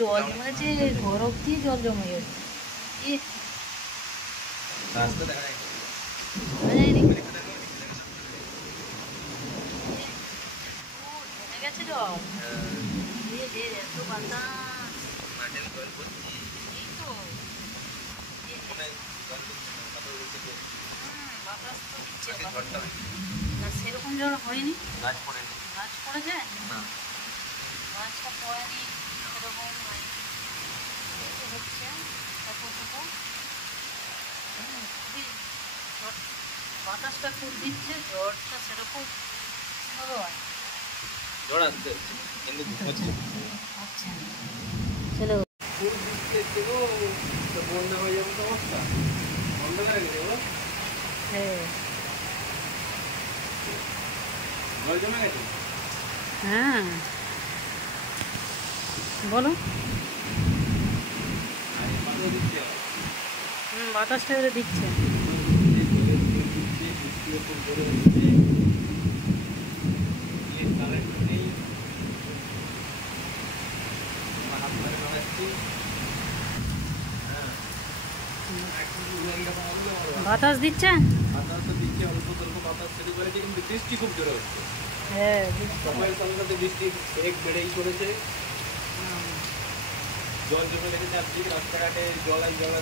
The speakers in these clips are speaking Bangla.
জল জমে গেছে, ঘর অব্দি জল জমে গেছে। রাস্তা দেখা যায় জমে গেছে জল। এত বাতাস, এই তো বাতাস তো দিচ্ছে, সেরকম জল হয়নি। গাছ পড়েনি, গাছ পড়েছে, না গাছটা পড়েনি, সেরকম হয়নি, হচ্ছে বাতাসটা খুব দিচ্ছে, ঝড়টা সেরকম ভাবে হয়। ঝড় আসছে কিন্তু ঘুমাচ্ছে। আচ্ছা চলো, ফুল বৃষ্টি এসছে গো, তো বন্যা হয়ে যাবে তো অবস্থা, অন্ধকার হয়ে গেছে। হ্যাঁ জল জমে গেছে। হ্যাঁ বলো। বাতাসটা এবারে দিচ্ছে। বাতাস দিচ্ছে, বাতাস তো দিচ্ছে, অল্প স্বল্প বাতাস শুরু করেছে, কিন্তু বৃষ্টি খুব জোরে হচ্ছে। হ্যাঁ সময়ের সাথে সাথে বৃষ্টি বেগ বেড়েই চলেছে। জল জমে গেছে চারদিকে, রাস্তাঘাটে জলে জলা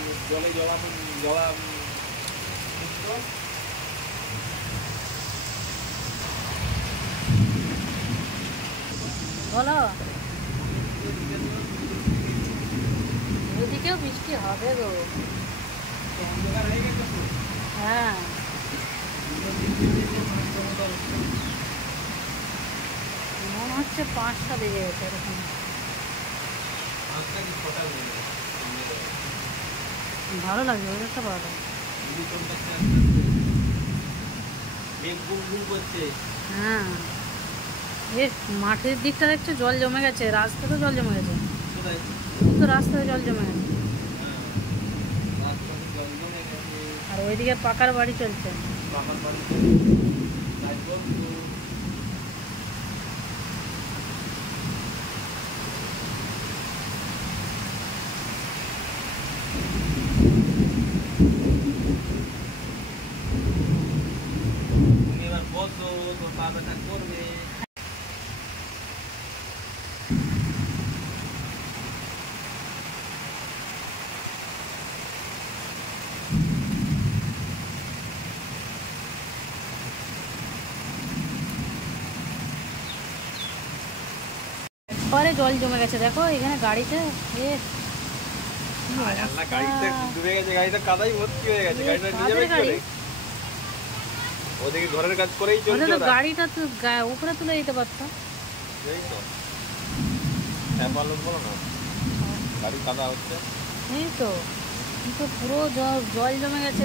বলো। ওইদিকেও বৃষ্টি হবে গো। অন্ধকার হয়ে গেছে তো। হ্যাঁ মনে হচ্ছে 5টা বেজে গেছে এরকম। পাঁচটা কি ছটা বেজে গেছে। ভালো লাগছে, ওয়েদারটা ভালো লাগছে। মেঘ গুম গুম করছে। হ্যাঁ এর মাঠের দিকটা দেখছো জল জমে গেছে, রাস্তাতেও জল জমে গেছে, কোথায়? এই তো রাস্তায় জল জমে গেছে। রাস্তাতে জল জমে গেছে। আর ওইদিকে পাকার বাড়ি চলছে। বাবার বাড়িতে গাছ বন্ধ। তুমি এবার বসো, তোর পা ব্যথা করবে। পরে জল জমে গেছে, দেখো এখানে গাড়িতে আল্লাহ, গাড়িতে ডুবে গেছে, গাড়িটা কাদাই ভর্তি হয়ে গেছে, গাড়িটা নিয়ে যাবে কি করে? ওদিকে ঘরের কাজ করেই চলছে ওরা। গাড়িটা তো উপরে তুলে দিতে পারতো। এই তো হ্যাঁ লোক বলো না, গাড়ি কাদা হচ্ছে। এই তো কিন্তু পুরো জল জমে গেছে।